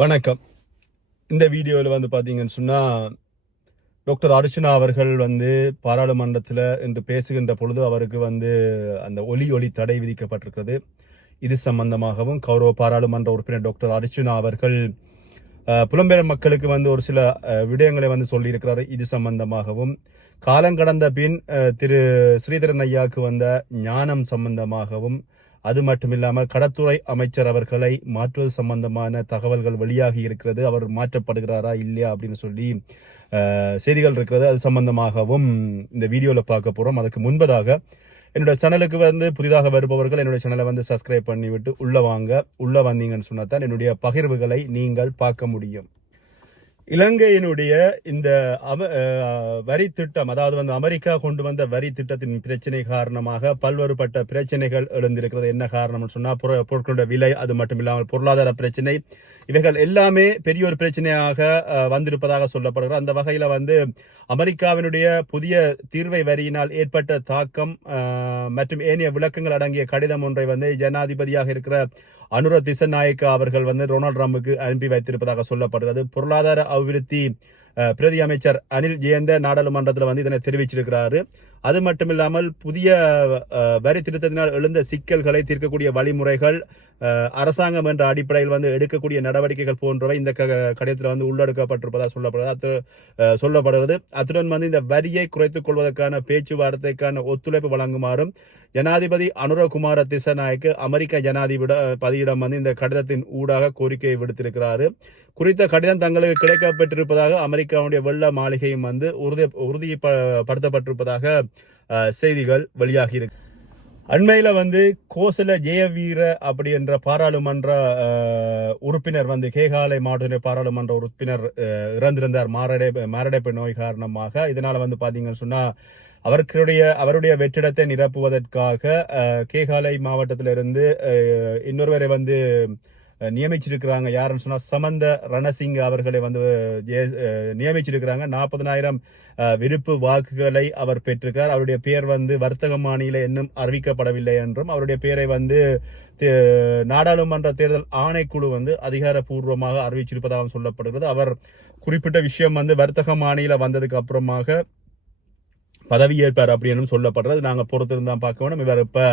வணக்கம். இந்த வீடியோவில் வந்து பார்த்தீங்கன்னு சொன்னால் டாக்டர் அர்ச்சனா அவர்கள் வந்து பாராளுமன்றத்தில் இன்று பேசுகின்ற பொழுது அவருக்கு வந்து அந்த ஒலி ஒளி தடை விதிக்கப்பட்டிருக்கிறது. இது சம்பந்தமாகவும் கௌரவ பாராளுமன்ற உறுப்பினர் டாக்டர் அர்ச்சனா அவர்கள் புலம்பெயர் மக்களுக்கு வந்து ஒரு சில விடயங்களை வந்து சொல்லியிருக்கிறார். இது சம்பந்தமாகவும் காலங்கடந்த பின் திரு ஸ்ரீதரன் ஐயாவுக்கு வந்த ஞானம் சம்பந்தமாகவும் அது மட்டுமில்லாமல் கடத்துறை அமைச்சர் அவர்களை மாற்றுவது சம்பந்தமான தகவல்கள் வெளியாகி இருக்கிறது. அவர் மாற்றப்படுகிறாரா இல்லையா அப்படின்னு சொல்லி செய்திகள் இருக்கிறது. அது சம்பந்தமாகவும் இந்த வீடியோவில் பார்க்க போகிறோம் அதுக்கு முன்பதாக என்னோட சேனலுக்கு வந்து புதிதாக வருபவர்கள் என்னுடைய சேனலை வந்து சப்ஸ்கிரைப் பண்ணிவிட்டு உள்ளே வாங்க. உள்ளே வந்தீங்கன்னு சொன்னால் தான் என்னுடைய பகிர்வுகளை நீங்கள் பார்க்க முடியும். இலங்கையினுடைய இந்த அம- வரி திட்டம் அதாவது வந்து அமெரிக்கா கொண்டு வந்த வரி திட்டத்தின் பிரச்சனை காரணமாக பல்வேறுபட்ட பிரச்சனைகள் எழுந்திருக்கிறது. என்ன காரணம்னு சொன்னால் பொரு- பொருட்களுடைய விலை அது மட்டும் இல்லாமல் பொருளாதார பிரச்சனை. இவைகள் எல்லாமே பெரிய ஒரு பிரச்சனையாக வந்திருப்பதாக சொல்லப்படுகிறது. அந்த வகையில் வந்து அமெரிக்காவினுடைய புதிய தீர்வை வரியினால் ஏற்பட்ட தாக்கம் மற்றும் ஏனைய விளக்கங்கள் அடங்கிய கடிதம் ஒன்றை வந்து ஜனாதிபதியாக இருக்கிற அனுர திசநாயக்க அவர்கள் வந்து டொனால்டு ட்ரம்புக்கு அனுப்பி வைத்திருப்பதாக சொல்லப்படுகிறது. பொருளாதார அபிவிருத்தி பிரதி அமைச்சர் அனில் ஜெயந்த நாடாளுமன்றத்தில் வந்து இதனை தெரிவிச்சிருக்கிறாரு. அது மட்டும் இல்லாமல் புதிய வரி திருத்தத்தினால் எழுந்த சிக்கல்களை தீர்க்கக்கூடிய வழிமுறைகள் அரசாங்கம் என்ற அடிப்படையில் வந்து எடுக்கக்கூடிய நடவடிக்கைகள் போன்றவை இந்த க- கடிதத்தில் வந்து உள்ளடக்கப்பட்டிருப்பதாக சொல்லப்படுகிறது அத்து சொல்லப்படுகிறது. அத்துடன் வந்து இந்த வரியை குறைத்துக் கொள்வதற்கான பேச்சுவார்த்தைக்கான ஒத்துழைப்பு வழங்குமாறும் ஜனாதிபதி அனுரகுமார திசநாயக்கு அமெரிக்க ஜனாதிபதி பதியிடம் வந்து இந்த கடிதத்தின் ஊடாக கோரிக்கையை விடுத்திருக்கிறார். குறித்த கடிதம் தங்களுக்கு கிடைக்கப்பட்டிருப்பதாக அமெரிக்காவுடைய வெள்ள மாளிகையும் வந்து உறுதி உறுதிப்படுத்தப்பட்டிருப்பதாக அஹ், செய்திகள் வெளியாகி இருக்கு. வந்து கோசல ஜெயவீர அப்படி என்ற பாராளுமன்ற உறுப்பினர் வந்து கேகாலை மாவட்ட பாராளுமன்ற உறுப்பினர் இறந்திருந்தார். மாரடை மாரடைப்பு நோய் காரணமாக. இதனால் வந்து பார்த்தீங்கன்னு சொன்னால் அவர்களுடைய அவருடைய வெற்றிடத்தை நிரப்புவதற்காக கேகாலை மாவட்டத்திலிருந்து இன்னொருவரை வந்து நியமிச்சிருக்கிறாங்க. யாருன்னு சொன்னால் சமந்த ரணசிங் அவர்களை வந்து ஜெய- நியமிச்சிருக்கிறாங்க. நாற்பதனாயிரம் விருப்பு வாக்குகளை அவர் பெற்றிருக்கார். அவருடைய பெயர் வந்து வர்த்தக மாநில இன்னும் அறிவிக்கப்படவில்லை என்றும் அவருடைய பெயரை வந்து தே- நாடாளுமன்ற தேர்தல் ஆணைக்குழு வந்து அதிகாரப்பூர்வமாக அறிவிச்சிருப்பதாகவும் சொல்லப்படுகிறது. அவர் குறிப்பிட்ட விஷயம் வந்து வர்த்தக மாநில வந்ததுக்கு அப்புறமாக பதவியேற்பார் அப்படின்னு சொல்லப்படுறது. நாங்கள் பொறுத்திருந்து தான் பார்க்க வேணும் இவர் இப்போ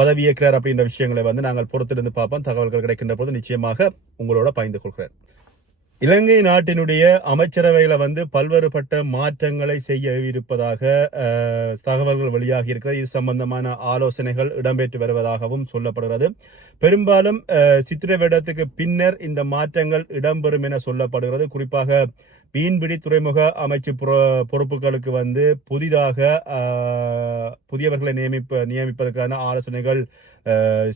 பதவியேற்கிறார் அப்படின்ற விஷயங்களை வந்து நாங்கள் பொறுத்திருந்து பார்ப்போம். தகவல்கள் கிடைக்கின்ற போது நிச்சயமாக உங்களோட பகிர்ந்து கொள்கிறேன். இலங்கை நாட்டினுடைய அமைச்சரவையில் வந்து பல்வேறுபட்ட மாற்றங்களை செய்ய இருப்பதாக தகவல்கள் வெளியாகி இருக்கிறது. இது சம்பந்தமான ஆலோசனைகள் இடம்பெற்று வருவதாகவும் சொல்லப்படுகிறது. பெரும்பாலும் சித்திரை வேடத்துக்கு பின்னர் இந்த மாற்றங்கள் இடம்பெறும் என சொல்லப்படுகிறது. குறிப்பாக மீன்பிடி துறைமுக அமைச்சு பொறு- பொறுப்புகளுக்கு வந்து புதிதாக புதியவர்களை நியமிப்ப நியமிப்பதற்கான ஆலோசனைகள்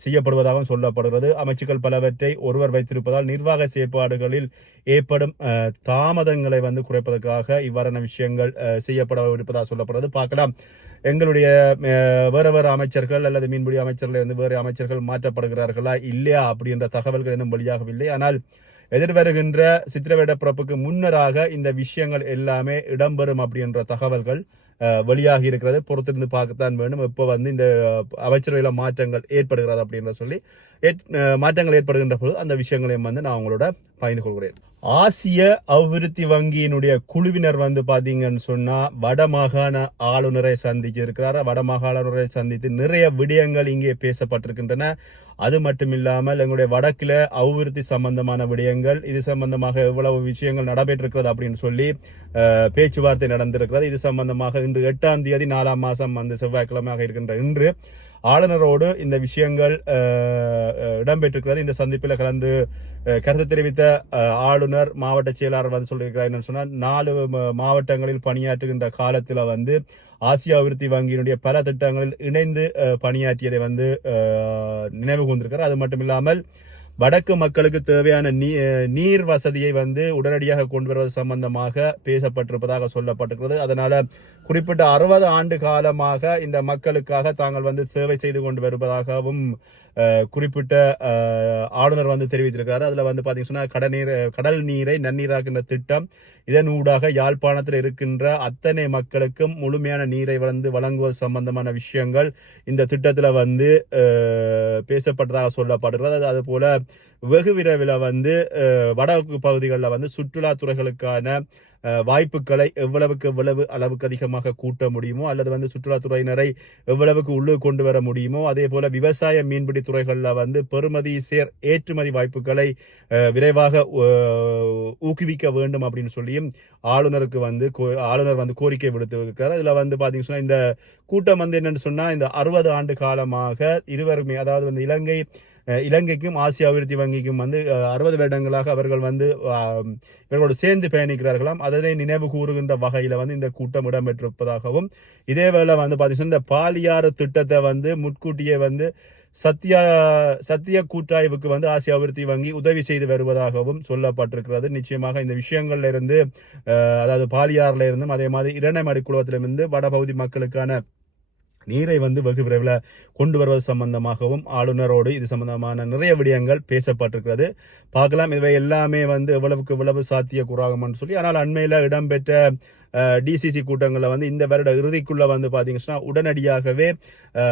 செய்யப்படுவதாகவும் சொல்லப்படுகிறது. அமைச்சுக்கள் பலவற்றை ஒருவர் வைத்திருப்பதால் நிர்வாக செயற்பாடுகளில் ஏற்படும் தாமதங்களை வந்து குறைப்பதற்காக இவ்வாறான விஷயங்கள் செய்யப்பட இருப்பதாக சொல்லப்படுறது பார்க்கலாம். எங்களுடைய அஹ், வேற அமைச்சர்கள் அல்லது மீன்பிடி அமைச்சர்கள் இருந்து வேறு அமைச்சர்கள் மாற்றப்படுகிறார்களா இல்லையா அப்படின்ற தகவல்கள் இன்னும் வெளியாகவில்லை. ஆனால் எதிர்வருகின்ற சித்திரவேட பிறப்புக்கு முன்னராக இந்த விஷயங்கள் எல்லாமே இடம்பெறும் அப்படின்ற தகவல்கள் வெளியாகி இருக்கிறது. பொறுத்திருந்து பார்க்கத்தான் வேண்டும். இப்போ வந்து இந்த அமைச்சரவையில் அமைச்சரவையில மாற்றங்கள் ஏற்படுகிறது அப்படின்ற சொல்லி ஏற்- மாற்றங்கள் ஏற்படுகின்ற பொழுது அந்த விஷயங்களையும் வந்து நான் உங்களோட பகிர்ந்து கொள்கிறேன். ஆசிய அபிவிருத்தி வங்கியினுடைய குழுவினர் வந்து பார்த்தீங்கன்னு சொன்னால் வடமாகாண ஆளுநரை சந்திச்சிருக்கிறார். வடமாகாண ஆளுநரை சந்தித்து நிறைய விடயங்கள் இங்கே பேசப்பட்டிருக்கின்றன. அது மட்டும் இல்லாமல் எங்களுடைய வடக்கில் அபிவிருத்தி சம்பந்தமான விடயங்கள் இது சம்பந்தமாக எவ்வளவு விஷயங்கள் நடைபெற்றிருக்கிறது அப்படின்னு சொல்லி பேச்சுவார்த்தை நடந்திருக்கிறது. இது சம்பந்தமாக இன்று எட்டாம் தேதி நாலாம் மாதம் வந்து செவ்வாய்க்கிழமையாக இருக்கின்ற இன்று ஆளுநரோடு இந்த விஷயங்கள் இடம்பெற்றிருக்கிறது. இந்த சந்திப்பில் கலந்து கருத்து தெரிவித்த ஆளுநர் மாவட்ட செயலாளர் வந்து சொல்லியிருக்கிறார் என்னன்னு சொன்னால் நாலு மாவட்டங்களில் பணியாற்றுகின்ற காலத்தில் வந்து ஆசிய அபிவிருத்தி வங்கியினுடைய பல திட்டங்களில் இணைந்து பணியாற்றியதை வந்து நினைவு கூர்ந்திருக்கிறார். அது மட்டும் இல்லாமல் வடக்கு மக்களுக்கு தேவையான நீ- நீர் வசதியை வந்து உடனடியாக கொண்டு வருவது சம்பந்தமாக பேசப்பட்டிருப்பதாக சொல்லப்பட்டிருக்கிறது. அதனால குறிப்பிட்ட அறுபது ஆண்டு காலமாக இந்த மக்களுக்காக தாங்கள் வந்து சேவை செய்து கொண்டு வருவதாகவும் குறிப்பிட்ட ஆளுநர் வந்து தெரிவித்திருக்காரு அதில் வந்து பார்த்தீங்கன்னா சொன்னா கடல் நீர் கடல் நீரை நன்னீராக்கின்ற திட்டம் இதன் ஊடாக யாழ்ப்பாணத்தில் இருக்கின்ற அத்தனை மக்களுக்கும் முழுமையான நீரை வந்து வழங்குவது சம்பந்தமான விஷயங்கள் இந்த திட்டத்தில் வந்து பேசப்பட்டதாக சொல்லப்படுகிறது அது- அது போல வெகு விரைவில் வந்து வடக்கு பகுதிகளில் வந்து சுற்றுலாத்துறைகளுக்கான துறைகளுக்கான வாய்ப்புகளை எவ்வளவுக்கு எவ்வளவு அளவுக்கு அதிகமாக கூட்ட முடியுமோ அல்லது வந்து சுற்றுலாத்துறையினரை எவ்வளவுக்கு உள்ளே கொண்டு வர முடியுமோ அதே போல விவசாய மீன்பிடி துறைகளில் வந்து பெறுமதி சேர் ஏற்றுமதி வாய்ப்புகளை விரைவாக ஊக்குவிக்க வேண்டும் அப்படின்னு சொல்லியும் ஆளுநருக்கு வந்து கோ- ஆளுநர் வந்து கோரிக்கை விடுத்திருக்கிறார். அதில் வந்து பார்த்தீங்கன்னா இந்த கூட்டம் வந்து என்னென்னு சொன்னால் இந்த அறுபது ஆண்டு காலமாக இருவருமே அதாவது வந்து இலங்கை இலங்கைக்கும் ஆசிய அபிவிருத்தி வங்கிக்கும் வந்து அறுபது வருடங்களாக அவர்கள் வந்து இவர்களோடு சேர்ந்து பயணிக்கிறார்களாம். அதனை நினைவு கூறுகின்ற வகையில் வந்து இந்த கூட்டம் இடம்பெற்றிருப்பதாகவும் இதேவேளை வந்து பார்த்தீங்கன்னா இந்த பாலியாறு திட்டத்தை வந்து முன்கூட்டியே வந்து சத்யா சத்திய கூட்டாய்வுக்கு வந்து ஆசிய அபிவிருத்தி வங்கி உதவி செய்து வருவதாகவும் சொல்லப்பட்டிருக்கிறது. நிச்சயமாக இந்த விஷயங்கள்ல இருந்து அதாவது பாலியாறுல இருந்தும் அதே மாதிரி இரணைமடி குளத்திலிருந்து வடபகுதி மக்களுக்கான நீரை வந்து வெகு விரைவில் கொண்டு வருவது சம்பந்தமாகவும் ஆளுநரோடு இது சம்பந்தமான நிறைய விடயங்கள் பேசப்பட்டிருக்கிறது. பார்க்கலாம் இவை எல்லாமே வந்து எவ்வளவுக்கு எவ்வளவு சாத்தியக்கூறாகும்னு சொல்லி. ஆனால் அண்மையில் இடம்பெற்ற டிசிசி கூட்டங்களில் வந்து இந்த வருட இறுதிக்குள்ள வந்து பார்த்தீங்கன்னா உடனடியாகவே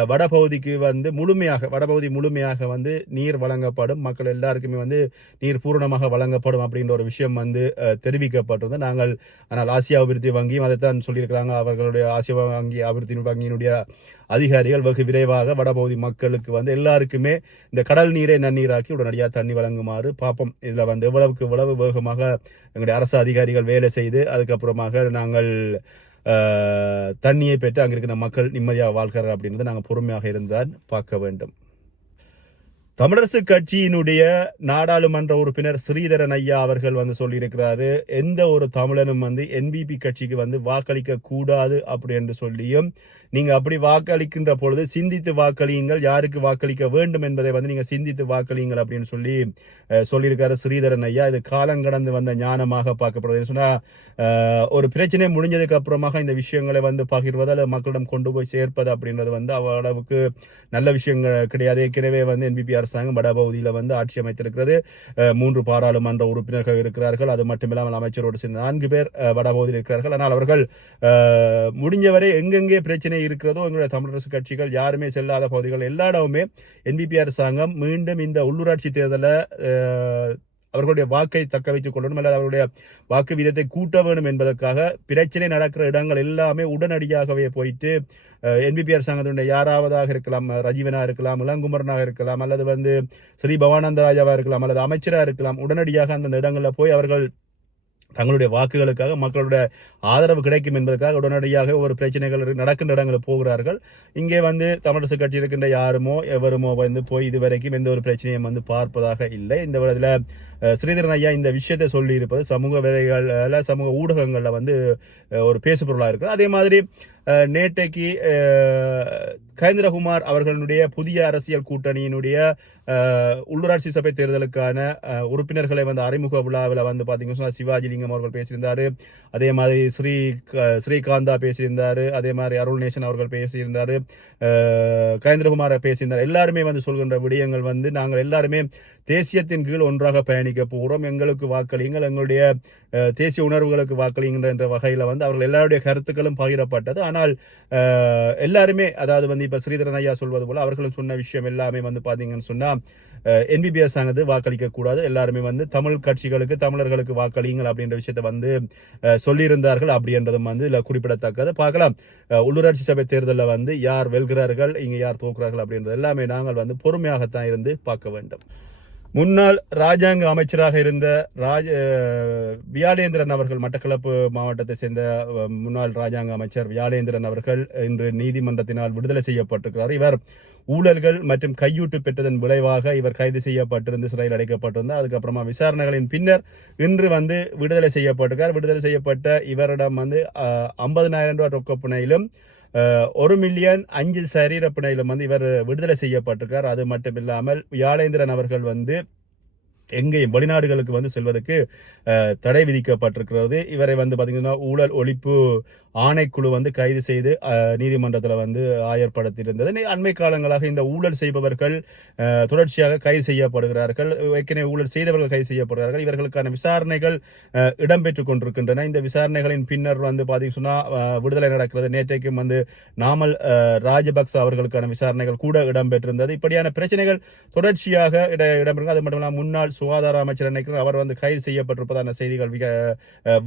வடபகுதிக்கு வந்து முழுமையாக வடபகுதி முழுமையாக வந்து நீர் வழங்கப்படும். மக்கள் எல்லாருக்குமே வந்து நீர் பூரணமாக வழங்கப்படும் அப்படின்ற ஒரு விஷயம் வந்து அஹ், தெரிவிக்கப்பட்டிருந்தது. நாங்கள் ஆனால் ஆசியா அபிவிருத்தி வங்கியும் அதைத்தான் சொல்லியிருக்கிறாங்க. அவர்களுடைய ஆசிய வங்கி அபிவிருத்தி வங்கியினுடைய அதிகாரிகள் வெகு விரைவாக வடபகுதி மக்களுக்கு வந்து எல்லாருக்குமே இந்த கடல் நீரை நன்னீராக்கி உடனடியாக தண்ணி வழங்குமாறு பார்ப்போம் இதில் வந்து எவ்வளவுக்கு எவ்வளவு வேகமாக எங்களுடைய அரசு அதிகாரிகள் வேலை செய்து அதுக்கப்புறமாக நாங்கள் தண்ணியை பெற்று அங்கே இருக்கிற மக்கள் நிம்மதியாக வாழ்கிறார் அப்படின்றத நாங்கள் பொறுமையாக இருந்தால் பார்க்க வேண்டும். தமிழரசு கட்சியினுடைய நாடாளுமன்ற உறுப்பினர் ஸ்ரீதரன் ஐயா அவர்கள் வந்து சொல்லியிருக்கிறாரு எந்த ஒரு தமிழனும் வந்து என்பிபி கட்சிக்கு வந்து வாக்களிக்க கூடாது அப்படி என்று சொல்லியும் நீங்கள் அப்படி வாக்களிக்கின்ற பொழுது சிந்தித்து வாக்களியுங்கள் யாருக்கு வாக்களிக்க வேண்டும் என்பதை வந்து நீங்கள் சிந்தித்து வாக்களியுங்கள் அப்படின்னு சொல்லி சொல்லியிருக்காரு ஸ்ரீதரன் ஐயா. இது காலங்கடந்து வந்த ஞானமாக பார்க்கப்படுது சொன்னால் ஒரு பிரச்சனை முடிஞ்சதுக்கு அப்புறமாக இந்த விஷயங்களை வந்து பகிர்வது அல்லது மக்களிடம் கொண்டு போய் சேர்ப்பது அப்படின்றது வந்து அவ்வளவுக்கு நல்ல விஷயங்கள் கிடையாது. ஏற்கனவே வந்து என்பிபி அரசாங்கம் வடபகுதியில் வந்து ஆட்சி அமைத்திருக்கிறது. மூன்று பாராளுமன்ற உறுப்பினர்கள் இருக்கிறார்கள். அது மட்டுமில்லாமல் அமைச்சரோடு சேர்ந்த நான்கு பேர் வடபகுதியில் இருக்கிறார்கள். ஆனால் அவர்கள் முடிஞ்சவரை எங்கெங்கே பிரச்சனை இருக்கிறதோ எங்களுடைய தமிழரசு கட்சிகள் யாருமே செல்லாத பகுதிகள் எல்லா இடமுமே என்பிபி அரசாங்கம் மீண்டும் இந்த உள்ளூராட்சி தேர்தலை அவர்களுடைய வாக்கை தக்க வைத்துக் கொள்ளணும் அல்லது அவருடைய வாக்கு வீதத்தை கூட்ட வேண்டும் என்பதற்காக பிரச்சனை நடக்கிற இடங்கள் எல்லாமே உடனடியாகவே போயிட்டு என்பிபி அரசாங்கத்தினுடைய யாராவதாக இருக்கலாம் ரஜீவனா இருக்கலாம் இளங்குமரனாக இருக்கலாம் அல்லது வந்து ஸ்ரீ பவானந்த ராஜாவாக இருக்கலாம் அல்லது அமைச்சராக இருக்கலாம் உடனடியாக அந்தந்த இடங்களில் போய் அவர்கள் தங்களுடைய வாக்குகளுக்காக மக்களுடைய ஆதரவு கிடைக்கும் என்பதற்காக உடனடியாக ஒரு பிரச்சனைகள் நடக்கின்ற இடங்களில் போகிறார்கள். இங்கே வந்து தமிழரசு கட்சி இருக்கின்ற யாருமோ எவருமோ வந்து போய் இதுவரைக்கும் எந்த ஒரு பிரச்சனையும் வந்து பார்ப்பதாக இல்லை. இந்த விதத்தில் ஸ்ரீதரன் ஐயா இந்த விஷயத்தை சொல்லியிருப்பது சமூக வேலைகளில் சமூக ஊடகங்களில் வந்து ஒரு பேசுபொருளாக இருக்குது. அதே மாதிரி நேற்றைக்கு கைந்திரகுமார் அவர்களுடைய புதிய அரசியல் கூட்டணியினுடைய உள்ளூராட்சி சபை தேர்தலுக்கான உறுப்பினர்களை வந்து அறிமுக விழாவில் வந்து பார்த்தீங்கன்னா சிவாஜி லிங்கம் அவர்கள் பேசியிருந்தாரு. அதே மாதிரி ஸ்ரீ ஸ்ரீகாந்தா பேசியிருந்தார். அதே மாதிரி அருள்நேசன் அவர்கள் பேசியிருந்தார். அஹ், பேசியிருந்தார். எல்லாருமே வந்து சொல்கின்ற விடயங்கள் வந்து நாங்கள் எல்லாருமே தேசியத்தின் கீழ் ஒன்றாக பயணிக்க போகிறோம். எங்களுக்கு வாக்களியுங்கள். எங்களுடைய தேசிய உணர்வுகளுக்கு வாக்களிங்கின்ற என்ற வகையில் வந்து அவர்கள் எல்லாருடைய கருத்துக்களும் பகிரப்பட்டது. ஆனால் எல்லாருமே அதாவது வந்து இப்போ ஸ்ரீதரன் ஐயா சொல்வது போல அவர்களும் சொன்ன விஷயம் எல்லாமே வந்து பார்த்தீங்கன்னு சொன்னா என்பிபிஎஸ் ஆனது வாக்களிக்க கூடாது. எல்லாருமே வந்து தமிழ் கட்சிகளுக்கு தமிழர்களுக்கு வாக்களியுங்கள் அப்படின்ற விஷயத்தை வந்து சொல்லியிருந்தார்கள் அப்படின்றதும் வந்து இதில் குறிப்பிடத்தக்கது. பார்க்கலாம். உள்ளூராட்சி சபை தேர்தலில் வந்து யார் வெல்கிறார்கள் இங்க யார் தோக்குறார்கள் அப்படின்றது எல்லாமே நாங்கள் வந்து பொறுமையாகத்தான் இருந்து பார்க்க வேண்டும். முன்னாள் ராஜாங்க அமைச்சராக இருந்த ராஜ வியாழேந்திரன் அவர்கள் மட்டக்களப்பு மாவட்டத்தை சேர்ந்த முன்னாள் ராஜாங்க அமைச்சர் வியாழேந்திரன் அவர்கள் இன்று நீதிமன்றத்தினால் விடுதலை செய்யப்பட்டிருக்கிறார். இவர் ஊழல்கள் மற்றும் கையூட்டு பெற்றதன் விளைவாக இவர் கைது செய்யப்பட்டிருந்து சிறையில் அடைக்கப்பட்டிருந்தார். அதுக்கப்புறமா விசாரணைகளின் பின்னர் இன்று வந்து விடுதலை செய்யப்பட்டிருக்கார். விடுதலை செய்யப்பட்ட இவரிடம் வந்து ஐம்பதனாயிரம் ரூபாய் ரொக்கப்பிணையிலும் ஒரு மில்லியன் அஞ்சு சரீரப்பிணையிலும் வந்து இவர் விடுதலை செய்யப்பட்டிருக்கார். அது மட்டும் இல்லாமல் வியாழேந்திரன் அவர்கள் வந்து எங்கேயும் வெளிநாடுகளுக்கு வந்து செல்வதற்கு தடை விதிக்கப்பட்டிருக்கிறது. இவரை வந்து பார்த்திங்கன்னா ஊழல் ஒழிப்பு ஆணைக்குழு வந்து கைது செய்து நீதிமன்றத்தில் வந்து ஆயர்படுத்தியிருந்தது. அண்மை காலங்களாக இந்த ஊழல் செய்பவர்கள் தொடர்ச்சியாக கைது செய்யப்படுகிறார்கள். ஏற்கனவே ஊழல் செய்தவர்கள் கைது செய்யப்படுகிறார்கள். இவர்களுக்கான விசாரணைகள் இடம்பெற்று இடம்பெற்றுக் கொண்டிருக்கின்றன. இந்த விசாரணைகளின் பின்னர் வந்து பார்த்தீங்கன்னா சொன்னா, விடுதலை நடக்கிறது. நேற்றைக்கும் வந்து நாமல் ராஜபக்ச அவர்களுக்கான விசாரணைகள் கூட இடம்பெற்றிருந்தது. இப்படியான பிரச்சனைகள் தொடர்ச்சியாக இட இடம்பெறுகிறது அது மட்டும் இல்லாமல் முன்னாள் சுகாதார அமைச்சர் நினைக்கிறேன் அவர் வந்து கைது செய்யப்பட்டிருப்பதான செய்திகள் மிக,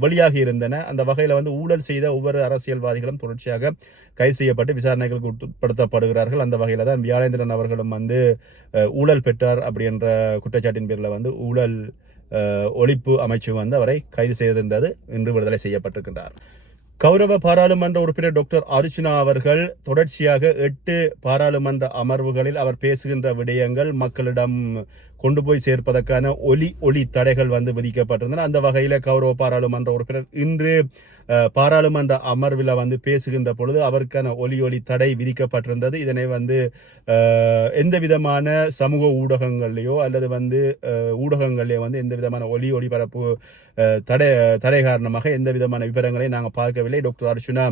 வெளியாகி இருந்தன. அந்த வகையில் வந்து ஊழல் செய்த ஒவ்வொரு அரசியல்வாதிகளும் தொடர்ச்சியாக கைது செய்யப்பட்டு விசாரணைகளுக்கு உட்படுத்தப்படுகிறார்கள். அந்த வகையில் தான் வியாழேந்திரன் அவர்களும் வந்து ஊழல் பெற்றார் அப்படி என்ற குற்றச்சாட்டின் பேரில் வந்து ஊழல் ஒழிப்பு அமைச்சு வந்து அவரை கைது செய்திருந்தது. இன்று விடுதலை செய்யப்பட்டிருக்கின்றார். கௌரவ பாராளுமன்ற உறுப்பினர் டாக்டர் அர்ஜுனா அவர்கள் தொடர்ச்சியாக எட்டு பாராளுமன்ற அமர்வுகளில் அவர் பேசுகின்ற விடயங்கள் மக்களிடம் கொண்டு போய் சேர்ப்பதற்கான ஒலி ஒளி தடைகள் வந்து விதிக்கப்பட்டிருந்தன. அந்த வகையில் கௌரவ பாராளுமன்ற உறுப்பினர் இன்று பாராளுமன்ற அமர்வில் வந்து பேசுகின்ற பொழுது அவருக்கான ஒலி ஒளி தடை விதிக்கப்பட்டிருந்தது. இதனை வந்து எந்த விதமான சமூக ஊடகங்கள்லையோ அல்லது வந்து ஊடகங்கள்லேயோ வந்து எந்த விதமான ஒலி ஒளிபரப்பு தடை தடை காரணமாக எந்த விதமான விவரங்களை நாங்கள் பார்க்கவில்லை. டாக்டர் அர்ச்சுனா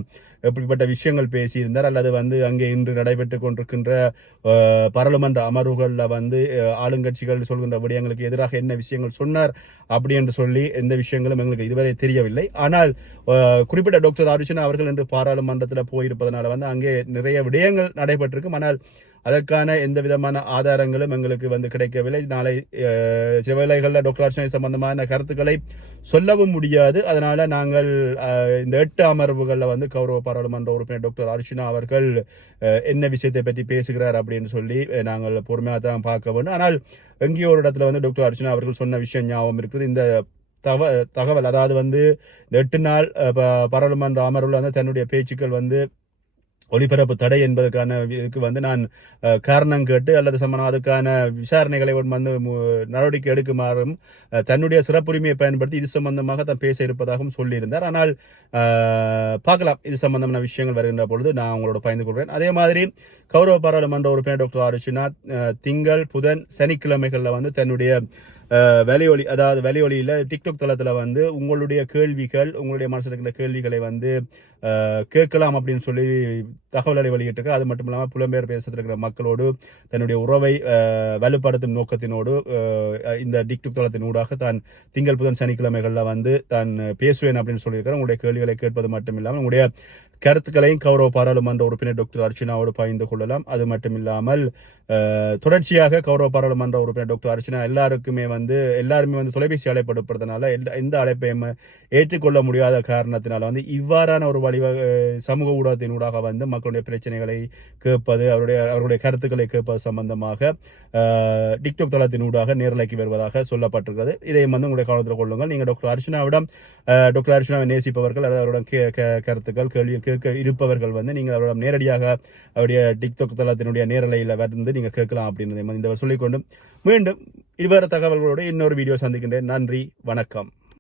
எப்படிப்பட்ட விஷயங்கள் பேசியிருந்தார். அல்லது வந்து அங்கே இன்று நடைபெற்று கொண்டிருக்கின்ற பாராளுமன்ற அமர்வுகளில் வந்து ஆளுங்கட்சிகள் ஆளுங்கட்சிகள் சொல்கின்ற விடயங்களுக்கு எதிராக என்ன விஷயங்கள் சொன்னார் அப்படி என்று சொல்லி எந்த விஷயங்களும் எங்களுக்கு இதுவரை தெரியவில்லை. ஆனால் குறிப்பிட்ட டாக்டர் அர்ச்சுனா அவர்கள் என்று பாராளுமன்றத்தில் போயிருப்பதனால வந்து அங்கே நிறைய விடயங்கள் நடைபெற்றிருக்கும். ஆனால் அதற்கான எந்த விதமான ஆதாரங்களும் எங்களுக்கு வந்து கிடைக்கவில்லை. நாளை சிவலைகளில் டாக்டர் அர்ச்சனை சம்பந்தமான கருத்துக்களை சொல்லவும் முடியாது. அதனால் நாங்கள் இந்த எட்டு அமர்வுகளில் வந்து கௌரவ பாராளுமன்ற உறுப்பினர் டாக்டர் அர்ச்சனா அவர்கள் என்ன விஷயத்தை பற்றி பேசுகிறார் அப்படின்னு சொல்லி நாங்கள் பொறுமையாக தான் பார்க்க வேண்டும். ஆனால் எங்கேயோ ஒரு இடத்துல வந்து டாக்டர் அர்ச்சனா அவர்கள் சொன்ன விஷயம் ஞாபகம் இருக்குது. இந்த தவ தகவல் அதாவது வந்து இந்த எட்டு நாள் ப- பாராளுமன்ற அமர்வில் வந்து தன்னுடைய பேச்சுக்கள் வந்து ஒளிபரப்பு தடை என்பதற்கான இதுக்கு வந்து நான் காரணம் கேட்டு அல்லது சம்பந்தம் அதுக்கான விசாரணைகளை வந்து நடவடிக்கை எடுக்குமாறும் தன்னுடைய சிறப்புரிமையை பயன்படுத்தி இது சம்பந்தமாக தான் பேச இருப்பதாகவும் சொல்லியிருந்தார். ஆனால் பார்க்கலாம். இது சம்பந்தமான விஷயங்கள் வருகின்ற பொழுது நான் உங்களோட பயந்து கொள்கிறேன். அதே மாதிரி கௌரவ பாராளுமன்ற உறுப்பினர் டாக்டர் ஆர் திங்கள் புதன் சனிக்கிழமைகளில் வந்து தன்னுடைய அஹ், வெளியொலி அதாவது வெளியொலியில் டிக்டாக் தளத்தில் வந்து உங்களுடைய கேள்விகள் உங்களுடைய மனசில் இருக்கிற கேள்விகளை வந்து கேட்கலாம் அப்படின்னு சொல்லி தகவலை வெளியிட்டிருக்கு. அது மட்டும் இல்லாமல் புலம்பெயர் பேசத்தில் இருக்கிற மக்களோடு தன்னுடைய உறவை வலுப்படுத்தும் நோக்கத்தினோடு இந்த டிக்டாக் தளத்தின் ஊடாக தான் திங்கள் புதன் சனிக்கிழமைகளில் வந்து தான் பேசுவேன் அப்படின்னு சொல்லியிருக்கிறேன் உங்களுடைய கேள்விகளை கேட்பது மட்டும் இல்லாமல் உங்களுடைய கருத்துக்களையும் கௌரவ பாராளுமன்ற உறுப்பினர் டாக்டர் அர்ச்சனாவோடு பகிர்ந்து கொள்ளலாம். அது மட்டும் இல்லாமல் தொடர்ச்சியாக கௌரவ பாராளுமன்ற உறுப்பினர் டாக்டர் அர்ச்சனா எல்லாருக்குமே வந்து எல்லாருமே வந்து தொலைபேசி அழைப்படுப்படுறதுனால எந்த- எந்த அழைப்பையும் ஏற்றுக்கொள்ள முடியாத காரணத்தினால வந்து இவ்வாறான ஒரு வழிவகை சமூக ஊடகத்தினூடாக வந்து மக்களுடைய பிரச்சனைகளை கேட்பது அவருடைய அவருடைய கருத்துக்களை கேட்பது சம்பந்தமாக டிக்டாக் தளத்தினூடாக நேரலைக்கு வருவதாக சொல்லப்பட்டிருக்கிறது. இதையும் வந்து உங்களுடைய கவனத்தில் கொள்ளுங்கள். நீங்கள் டாக்டர் அர்ச்சனாவிடம் டாக்டர் அர்ச்சனாவை நேசிப்பவர்கள் அல்லது அவருடன் கருத்துக்கள் கேள்வி கேட்க இருப்பவர்கள் வந்து நீங்கள் அவரிடம் நேரடியாக அவருடைய டிக்டாக் தளத்தினுடைய நேரலையில் வந்து நீங்கள் கேட்கலாம் அப்படின்னு இந்த சொல்லிக்கொண்டு மீண்டும் இவ்வாறு தகவல்களோடு இன்னொரு வீடியோ சந்திக்கின்றேன். நன்றி வணக்கம்.